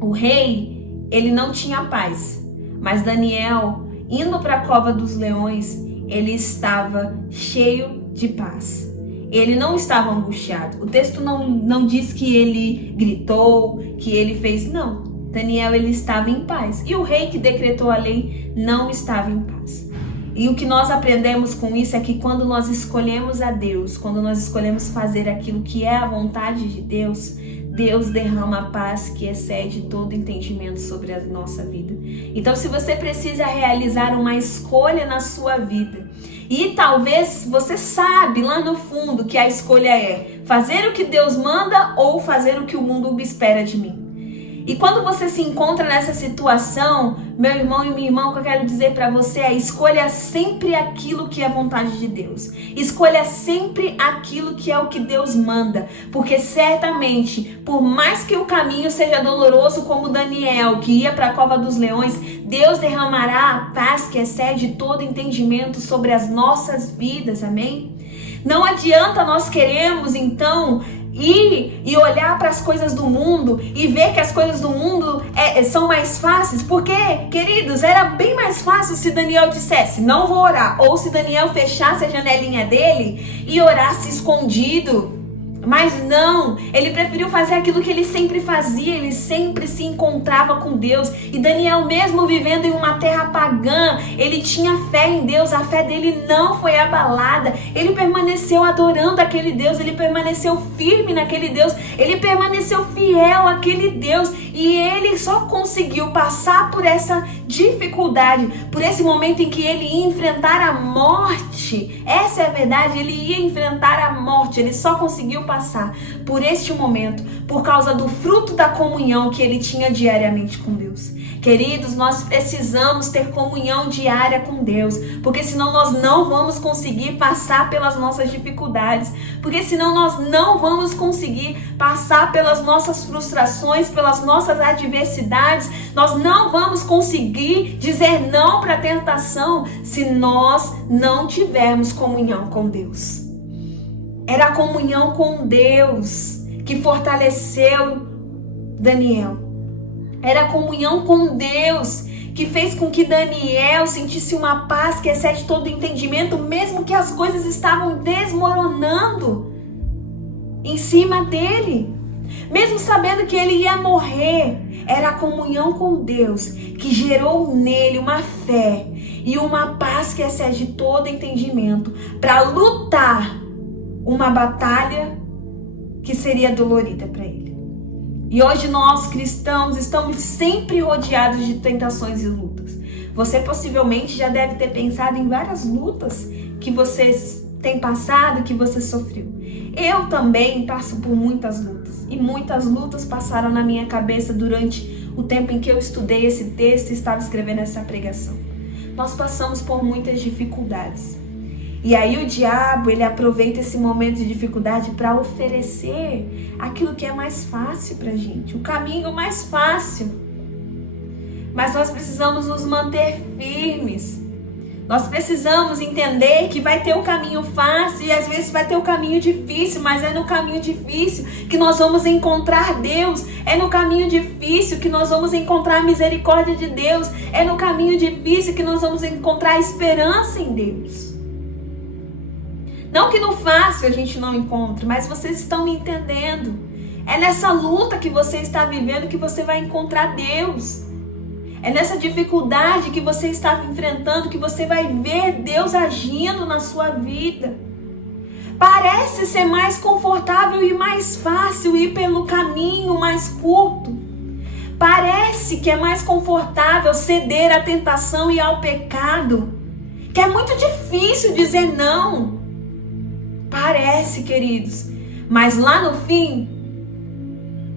o rei, ele não tinha paz, mas Daniel, indo para a cova dos leões, ele estava cheio de paz. Ele não estava angustiado. O texto não diz que ele gritou, que ele fez, não. Daniel, ele estava em paz. E o rei que decretou a lei não estava em paz. E o que nós aprendemos com isso é que quando nós escolhemos a Deus, quando nós escolhemos fazer aquilo que é a vontade de Deus, Deus derrama a paz que excede todo entendimento sobre a nossa vida. Então, se você precisa realizar uma escolha na sua vida, e talvez você sabe lá no fundo que a escolha é fazer o que Deus manda ou fazer o que o mundo espera de mim. E quando você se encontra nessa situação, meu irmão e minha irmã, o que eu quero dizer para você é: escolha sempre aquilo que é vontade de Deus. Escolha sempre aquilo que é o que Deus manda. Porque certamente, por mais que o caminho seja doloroso, como Daniel, que ia para a cova dos leões, Deus derramará a paz que excede todo entendimento sobre as nossas vidas, amém? Não adianta nós queremos, então, ir e olhar para as coisas do mundo e ver que as coisas do mundo são mais fáceis, porque, queridos, era bem mais fácil se Daniel dissesse: não vou orar, ou se Daniel fechasse a janelinha dele e orasse escondido. Mas não, ele preferiu fazer aquilo que ele sempre fazia, ele sempre se encontrava com Deus. E Daniel, mesmo vivendo em uma terra pagã, ele tinha fé em Deus, a fé dele não foi abalada. Ele permaneceu adorando aquele Deus, ele permaneceu firme naquele Deus, ele permaneceu fiel àquele Deus. E ele só conseguiu passar por essa dificuldade, por esse momento em que ele ia enfrentar a morte. Essa é a verdade, ele ia enfrentar a morte, ele só conseguiu passar por este momento por causa do fruto da comunhão que ele tinha diariamente com Deus. Queridos, nós precisamos ter comunhão diária com Deus, porque senão nós não vamos conseguir passar pelas nossas dificuldades, porque senão nós não vamos conseguir passar pelas nossas frustrações, pelas nossas adversidades, nós não vamos conseguir dizer não para a tentação se nós não tivermos comunhão com Deus. Era a comunhão com Deus que fortaleceu Daniel. Era a comunhão com Deus que fez com que Daniel sentisse uma paz que excede todo entendimento, mesmo que as coisas estavam desmoronando em cima dele. Mesmo sabendo que ele ia morrer, era a comunhão com Deus que gerou nele uma fé e uma paz que excede todo entendimento para lutar uma batalha que seria dolorida para ele. E hoje nós cristãos estamos sempre rodeados de tentações e lutas. Você possivelmente já deve ter pensado em várias lutas que você tem passado, que você sofreu. Eu também passo por muitas lutas. E muitas lutas passaram na minha cabeça durante o tempo em que eu estudei esse texto e estava escrevendo essa pregação. Nós passamos por muitas dificuldades. E aí o diabo, ele aproveita esse momento de dificuldade para oferecer aquilo que é mais fácil pra gente, o caminho mais fácil. Mas nós precisamos nos manter firmes. Nós precisamos entender que vai ter um caminho fácil e às vezes vai ter um caminho difícil, mas é no caminho difícil que nós vamos encontrar Deus. É no caminho difícil que nós vamos encontrar a misericórdia de Deus. É no caminho difícil que nós vamos encontrar a esperança em Deus. Não que no fácil a gente não encontre, mas vocês estão me entendendo. É nessa luta que você está vivendo que você vai encontrar Deus. É nessa dificuldade que você está enfrentando que você vai ver Deus agindo na sua vida. Parece ser mais confortável e mais fácil ir pelo caminho mais curto. Parece que é mais confortável ceder à tentação e ao pecado. Que é muito difícil dizer não. Parece, queridos, mas lá no fim,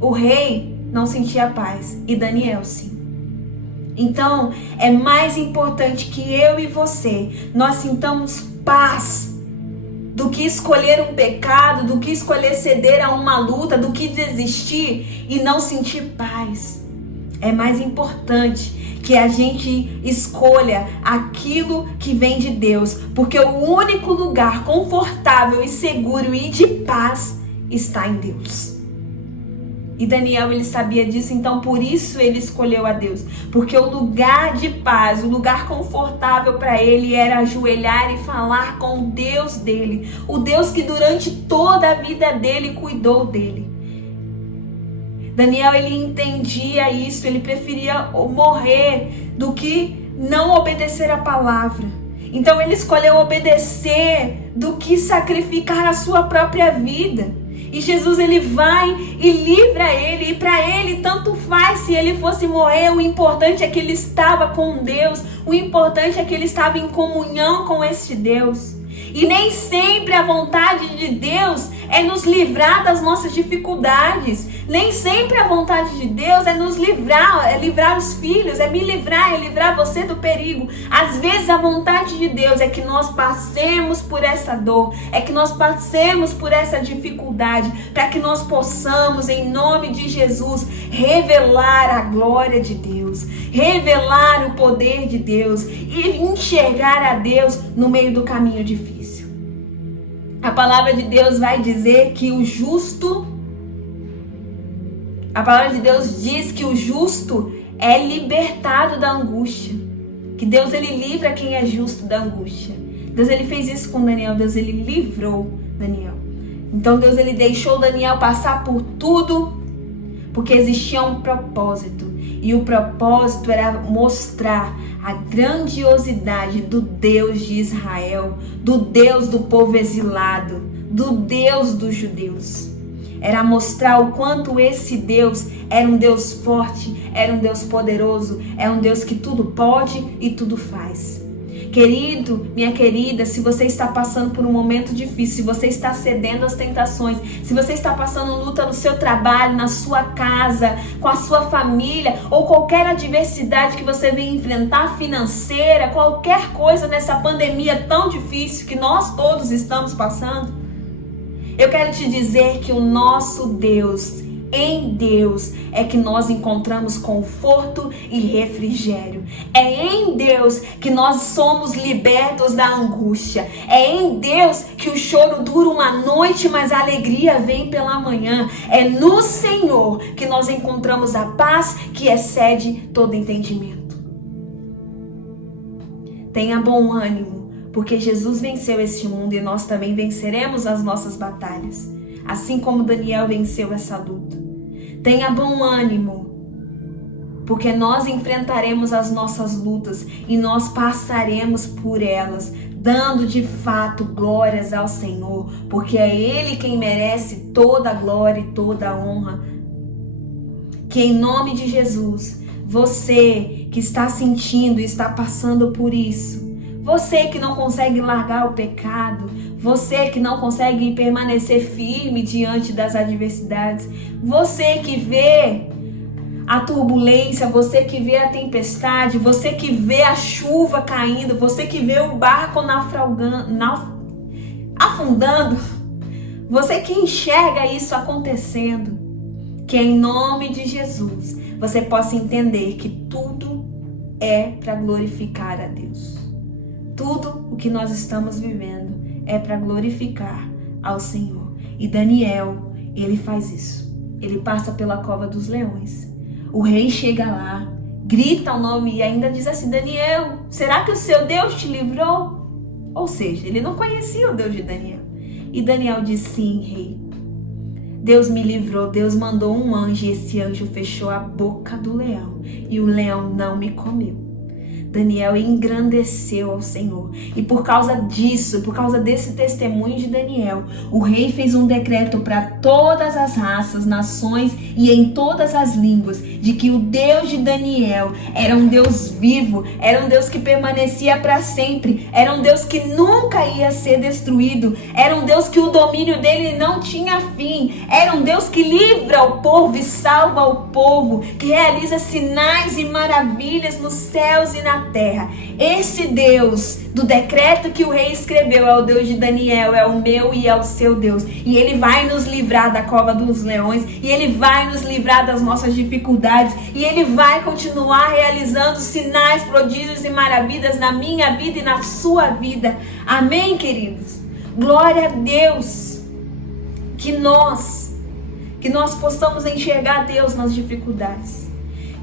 o rei não sentia paz e Daniel sim. Então, é mais importante que eu e você, nós sintamos paz do que escolher um pecado, do que escolher ceder a uma luta, do que desistir e não sentir paz. É mais importante que a gente escolha aquilo que vem de Deus, porque o único lugar confortável e seguro e de paz está em Deus. E Daniel, ele sabia disso, então por isso ele escolheu a Deus, porque o lugar de paz, o lugar confortável para ele era ajoelhar e falar com o Deus dele, o Deus que durante toda a vida dele cuidou dele. Daniel, ele entendia isso, ele preferia morrer do que não obedecer a palavra. Então ele escolheu obedecer do que sacrificar a sua própria vida. E Jesus, ele vai e livra ele, e para ele tanto faz se ele fosse morrer, o importante é que ele estava com Deus, o importante é que ele estava em comunhão com este Deus. E nem sempre a vontade de Deus é nos livrar das nossas dificuldades. Nem sempre a vontade de Deus é nos livrar, é livrar os filhos, é me livrar, é livrar você do perigo. Às vezes a vontade de Deus é que nós passemos por essa dor, é que nós passemos por essa dificuldade, para que nós possamos, em nome de Jesus, revelar a glória de Deus, revelar o poder de Deus e enxergar a Deus no meio do caminho difícil. A palavra de Deus vai dizer que o justo, a palavra de Deus diz que o justo é libertado da angústia, que Deus ele livra quem é justo da angústia. Deus ele fez isso com Daniel, Deus ele livrou Daniel. Então Deus ele deixou Daniel passar por tudo, porque existia um propósito. E o propósito era mostrar a grandiosidade do Deus de Israel, do Deus do povo exilado, do Deus dos judeus. Era mostrar o quanto esse Deus era um Deus forte, era um Deus poderoso, é um Deus que tudo pode e tudo faz. Querido, minha querida, se você está passando por um momento difícil, se você está cedendo às tentações, se você está passando luta no seu trabalho, na sua casa, com a sua família, ou qualquer adversidade que você venha enfrentar, financeira, qualquer coisa nessa pandemia tão difícil que nós todos estamos passando, eu quero te dizer que o nosso Deus, em Deus é que nós encontramos conforto e refrigério. É em Deus que nós somos libertos da angústia. É em Deus que o choro dura uma noite, mas a alegria vem pela manhã. É no Senhor que nós encontramos a paz que excede todo entendimento. Tenha bom ânimo, porque Jesus venceu este mundo e nós também venceremos as nossas batalhas, assim como Daniel venceu essa luta. Tenha bom ânimo, porque nós enfrentaremos as nossas lutas e nós passaremos por elas, dando de fato glórias ao Senhor, porque é Ele quem merece toda a glória e toda a honra. Que em nome de Jesus, você que está sentindo e está passando por isso, você que não consegue largar o pecado, você que não consegue permanecer firme diante das adversidades, você que vê a turbulência, você que vê a tempestade, você que vê a chuva caindo, você que vê o barco afundando, você que enxerga isso acontecendo, que em nome de Jesus você possa entender que tudo é para glorificar a Deus. Tudo o que nós estamos vivendo é para glorificar ao Senhor. E Daniel, ele faz isso. Ele passa pela cova dos leões. O rei chega lá, grita o nome e ainda diz assim: Daniel, será que o seu Deus te livrou? Ou seja, ele não conhecia o Deus de Daniel. E Daniel diz: sim, rei. Deus me livrou, Deus mandou um anjo e esse anjo fechou a boca do leão e o leão não me comeu. Daniel engrandeceu ao Senhor. E por causa disso, por causa desse testemunho de Daniel, o rei fez um decreto para todas as raças, nações e em todas as línguas, de que o Deus de Daniel era um Deus vivo, era um Deus que permanecia para sempre, era um Deus que nunca ia ser destruído, era um Deus que o domínio dele não tinha fim, era um Deus que livra o povo e salva o povo, que realiza sinais e maravilhas nos céus e na terra. Esse Deus do decreto que o rei escreveu é o Deus de Daniel, é o meu e é o seu Deus. E ele vai nos livrar da cova dos leões, e ele vai nos livrar das nossas dificuldades, e ele vai continuar realizando sinais, prodígios e maravilhas na minha vida e na sua vida. Amém, queridos? Glória a Deus. Que nós possamos enxergar Deus nas dificuldades.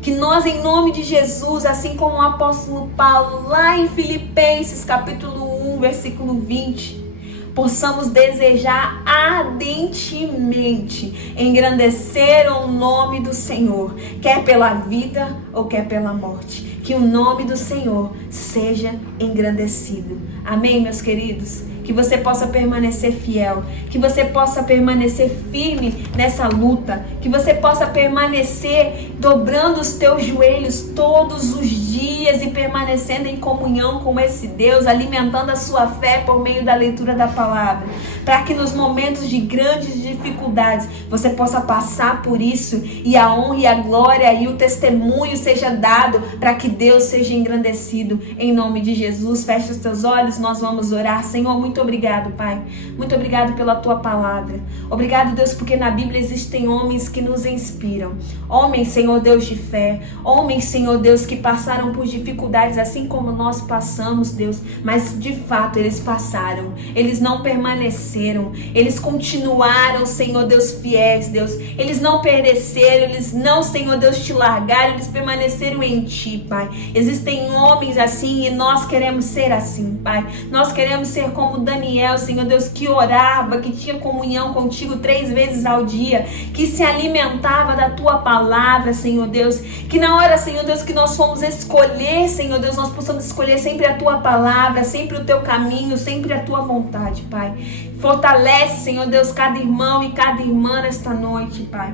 Que nós, em nome de Jesus, assim como o apóstolo Paulo, lá em Filipenses capítulo 1, versículo 20, possamos desejar ardentemente engrandecer o nome do Senhor, quer pela vida ou quer pela morte. Que o nome do Senhor seja engrandecido. Amém, meus queridos? Que você possa permanecer fiel, que você possa permanecer firme nessa luta, que você possa permanecer dobrando os teus joelhos todos os dias dias e permanecendo em comunhão com esse Deus, alimentando a sua fé por meio da leitura da palavra, para que nos momentos de grandes dificuldades você possa passar por isso e a honra e a glória e o testemunho seja dado para que Deus seja engrandecido em nome de Jesus. Feche os teus olhos, nós vamos orar. Senhor, muito obrigado, Pai, muito obrigado pela tua palavra. Obrigado, Deus, porque na Bíblia existem homens que nos inspiram, homens, Senhor Deus, de fé, homens, Senhor Deus, que passaram por dificuldades assim como nós passamos, Deus, mas de fato eles passaram, eles não permaneceram, eles continuaram, Senhor Deus, fiéis, Deus, eles não pereceram, eles não, Senhor Deus, te largaram, eles permaneceram em ti, Pai. Existem homens assim e nós queremos ser assim, Pai. Nós queremos ser como Daniel, Senhor Deus, que orava, que tinha comunhão contigo 3 vezes ao dia, que se alimentava da tua palavra, Senhor Deus, que na hora, Senhor Deus, que nós fomos escolher, Senhor Deus, nós possamos escolher sempre a tua palavra, sempre o teu caminho, sempre a tua vontade, Pai. Fortalece, Senhor Deus, cada irmão e cada irmã nesta noite, Pai.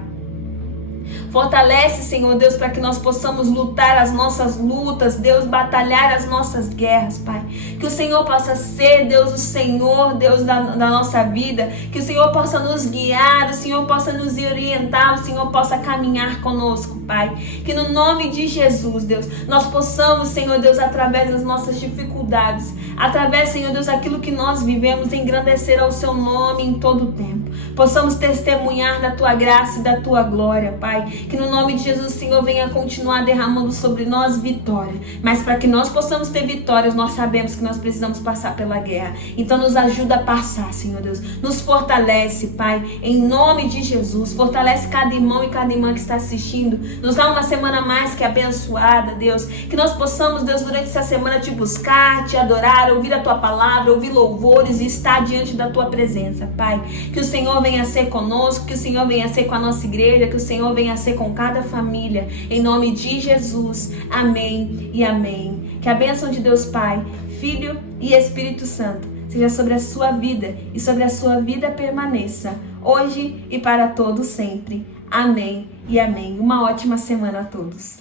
Fortalece, Senhor Deus, para que nós possamos lutar as nossas lutas, Deus, batalhar as nossas guerras, Pai. Que o Senhor possa ser, Deus, o Senhor, Deus da nossa vida. Que o Senhor possa nos guiar, o Senhor possa nos orientar, o Senhor possa caminhar conosco, Pai. Que no nome de Jesus, Deus, nós possamos, Senhor Deus, através das nossas dificuldades, através, Senhor Deus, daquilo que nós vivemos, engrandecer ao seu nome em todo o tempo. Possamos testemunhar da tua graça e da tua glória, Pai. Que no nome de Jesus, Senhor, venha continuar derramando sobre nós vitória. Mas para que nós possamos ter vitórias, nós sabemos que nós precisamos passar pela guerra. Então nos ajuda a passar, Senhor Deus. Nos fortalece, Pai, em nome de Jesus. Fortalece cada irmão e cada irmã que está assistindo. Nos dá uma semana mais que abençoada, Deus. Que nós possamos, Deus, durante essa semana te buscar, te adorar, ouvir a tua palavra, ouvir louvores e estar diante da tua presença, Pai. Que o Senhor venha ser conosco, que o Senhor venha ser com a nossa igreja, que o Senhor venha ser com cada família, em nome de Jesus, amém e amém. Que a bênção de Deus Pai, Filho e Espírito Santo seja sobre a sua vida e sobre a sua vida permaneça, hoje e para todos sempre, amém e amém. Uma ótima semana a todos.